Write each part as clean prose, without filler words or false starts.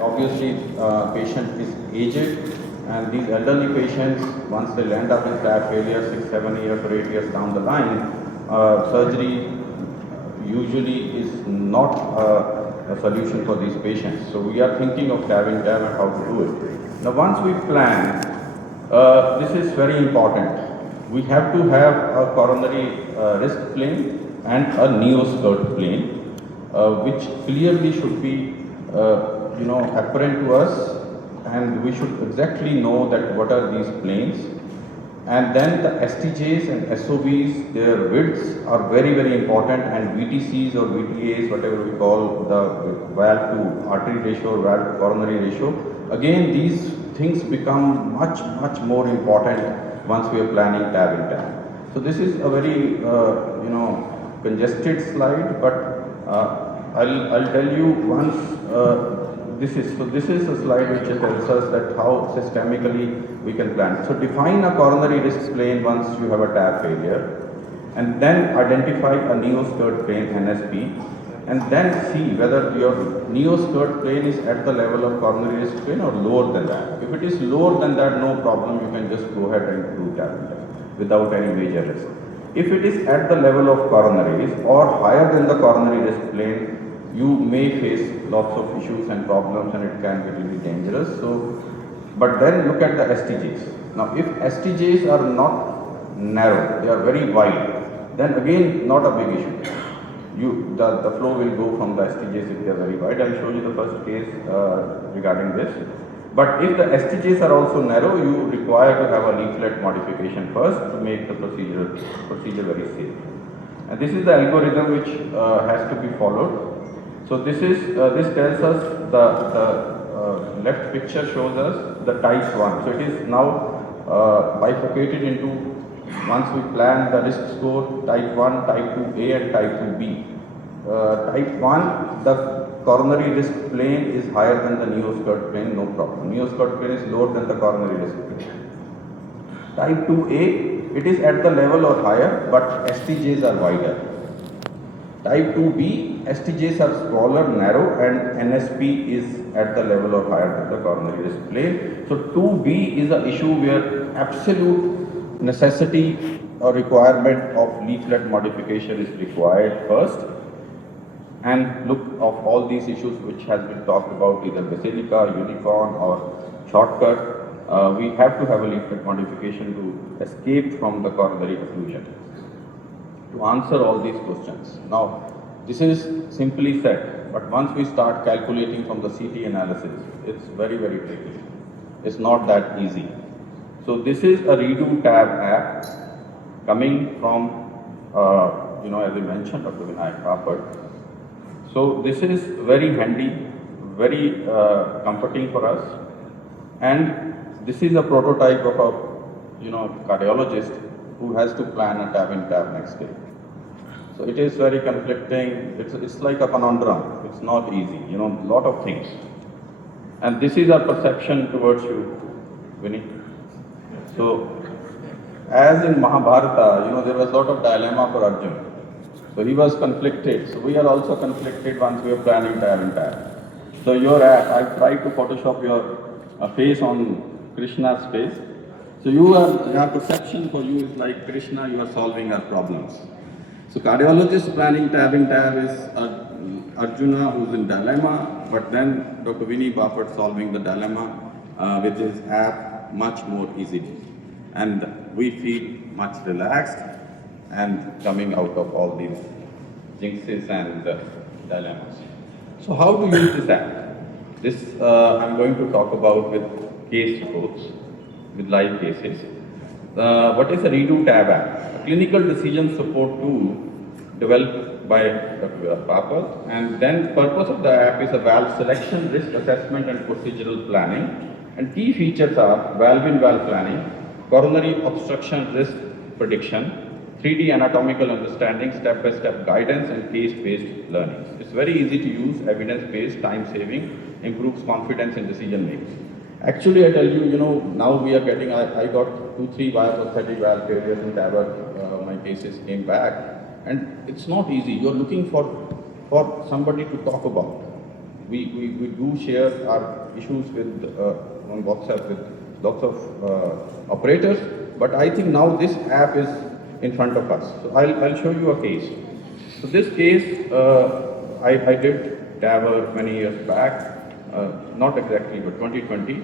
obviously patient is aged, and these elderly patients, once they land up in TAP failure 6, 7 years or 8 years down the line, surgery usually is not a solution for these patients. So we are thinking of TAB and how to do it. Now once we plan, this is very important. We have to have a coronary risk plane and a neo-skirt plane, which clearly should be apparent to us, and we should exactly know that what are these planes. And then the STJs and SOBs, their widths are very, very important, and VTCs or VTAs, whatever we call the valve to artery ratio or valve to coronary ratio. Again, these things become much, much more important once we are planning TAB in TAB. So this is a very, congested slide, but I'll tell you once this is a slide which tells us that how systemically we can plan. So define a coronary risk plane once you have a TAB failure, and then identify a neo-skirt plane NSP, and then see whether your neo-skirt plane is at the level of coronary risk plane or lower than that. If it is lower than that, no problem, you can just go ahead and do TAB without any major risk. If it is at the level of coronaries or higher than the coronary risk plane, you may face lots of issues and problems, and it can be really dangerous. So, but then look at the STJs. Now, if STJs are not narrow, they are very wide, then again not a big issue. The flow will go from the STJs if they are very wide. I'll show you the first case regarding this. But if the STJs are also narrow, you require to have a leaflet modification first to make the procedure very safe. And this is the algorithm which has to be followed. So this tells us the left picture shows us the type 1. So it is now bifurcated into, once we plan the risk score, type 1, type 2A and type 2B. Type 1, the coronary risk plane is higher than the neo-skirt plane, no problem. Neo-skirt plane is lower than the coronary risk plane. Type 2A, it is at the level or higher, but STJs are wider. Type 2B, STJs are smaller, narrow, and NSP is at the level or higher than the coronary risk plane. So 2B is an issue where absolute necessity or requirement of leaflet modification is required first. And look of all these issues which has been talked about, either basilica, unicorn or shortcut, we have to have a leaflet modification to escape from the coronary occlusion, to answer all these questions. Now, this is simply said, but once we start calculating from the CT analysis, it's very, very tricky. It's not that easy. So this is a redo TAB app coming from, as I mentioned, Dr. Vinayak Kapoor. So this is very handy, very comforting for us, and this is a prototype of a cardiologist who has to plan a TAB in TAB next day. So it is very conflicting. It's like a conundrum. It's not easy. Lot of things. And this is our perception towards you, Vinny. So as in Mahabharata, there was a lot of dilemma for Arjuna. So he was conflicted. So we are also conflicted once we are planning TAB and TAB. So your app, I've tried to Photoshop your face on Krishna's face. So your perception for you is like Krishna, you are solving our problems. So cardiologist planning TAB and TAB is Arjuna who's in dilemma, but then Dr. Vinny Bapat solving the dilemma with his app much more easily. And we feel much relaxed and coming out of all these jinxes and dilemmas. So how to use this app? This I'm going to talk about with case reports, with live cases. What is a redo TAB app? A clinical decision support tool developed by Dr. Papa, and then purpose of the app is a valve selection, risk assessment and procedural planning. And key features are valve-in-valve planning, coronary obstruction risk prediction, 3D anatomical understanding, step-by-step guidance, and case-based learning. It's very easy to use, evidence-based, time-saving, improves confidence in decision-making. Actually, I tell you, now we are getting, I got 2-3 valves or 30 valve failures in Tavr. My cases came back, and it's not easy. You're looking for somebody to talk about. we do share our issues with on WhatsApp with lots of operators, but I think now this app is in front of us. So I'll show you a case. So this case, I did Tavr many years back, not exactly, but 2020.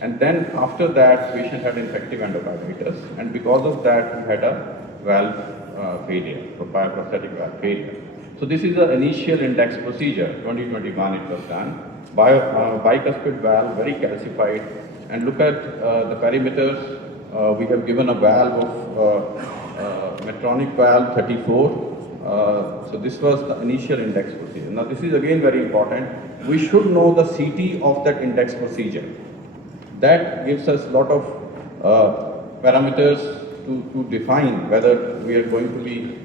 And then after that, patient had infective endocarditis, and because of that, he had a valve failure, prosthetic valve failure. So this is the initial index procedure, 2021 it was done. Bicuspid valve, very calcified, and look at the perimeters. We have given a valve of Medtronic valve 34. So this was the initial index procedure. Now this is again very important. We should know the CT of that index procedure. That gives us a lot of parameters to define whether we are going to be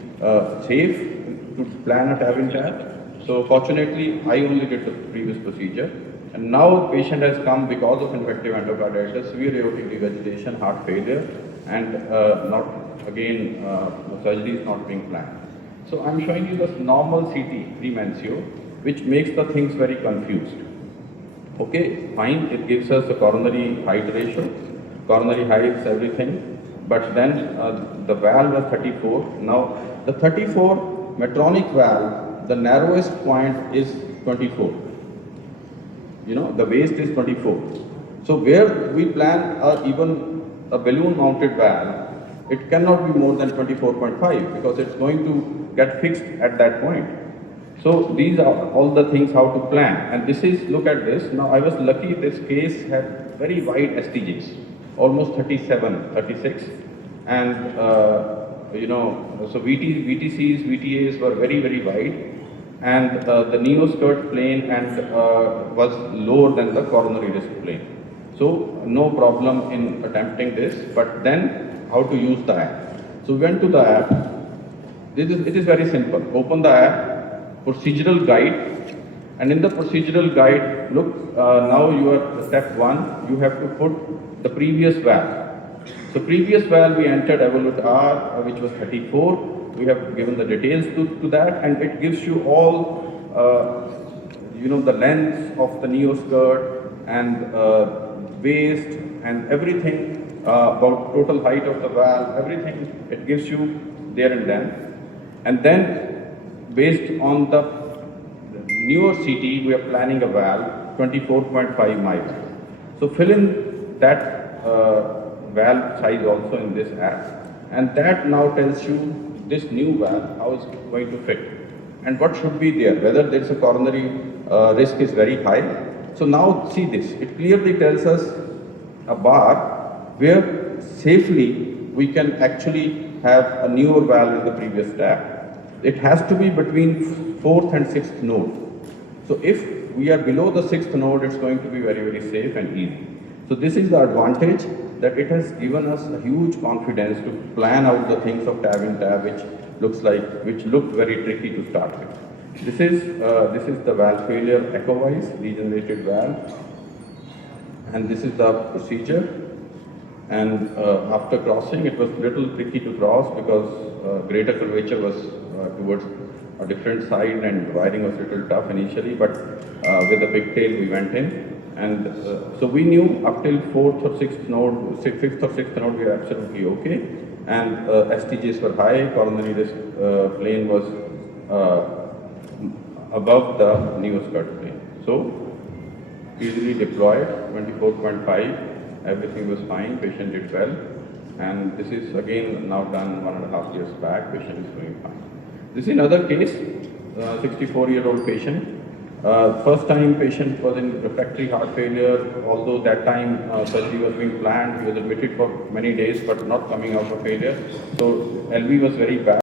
safe to plan a TAV in TAV. So fortunately, I only did the previous procedure. And now the patient has come because of infective endocarditis, severe aortic regurgitation, heart failure, and not again, the surgery is not being planned. So I'm showing you this normal CT, pre-mensio, which makes the things very confused. Okay, fine, it gives us a coronary height ratio, coronary heights, everything, but then the valve was 34. Now, the 34 Medtronic valve, the narrowest point is 24. You know, the waist is 24. So where we plan even a balloon mounted valve, it cannot be more than 24.5 because it's going to get fixed at that point. So these are all the things how to plan. And this is, look at this. Now I was lucky this case had very wide STJs, almost 37, 36. And you know, so VTCs, VTAs were very, very wide. And the neoskirt plane and was lower than the coronary risk plane. So no problem in attempting this, but then how to use the app. So we went to the app. It is very simple. Open the app, procedural guide, and in the procedural guide, look, now you are step 1, you have to put the previous valve. So previous valve we entered evolute R, which was 34. We have given the details to that, and it gives you all, you know, the length of the neoskirt and waist and everything about total height of the valve, everything it gives you there and then. And then, based on the newer CT, we are planning a valve 24.5 miles. So fill in that valve size also in this app, and that now tells you this new valve, how is it going to fit and what should be there, whether there is a coronary risk is very high. So now see this, it clearly tells us a bar where safely we can actually have a newer valve in the previous tab. It has to be between 4th and 6th node. So if we are below the 6th node, it's going to be very, very safe and easy. So this is the advantage, that it has given us a huge confidence to plan out the things of tab in tab, which looked very tricky to start with. This is the valve failure echo-wise, regenerated valve, and this is the procedure. And after crossing, it was little tricky to cross because greater curvature was towards a different side, and wiring was little tough initially, but with a pigtail we went in. And so we knew up till 4th or 6th node, 5th or 6th node, we were absolutely okay. And STJs were high, coronary risk plane was above the neoskirt plane. So easily deployed, 24.5, everything was fine, patient did well. And this is again now done 1.5 years back, patient is doing fine. This is another case, 64-year-old patient. First time patient was in refractory heart failure, although that time surgery was being planned. He was admitted for many days but not coming out of failure. So LV was very bad.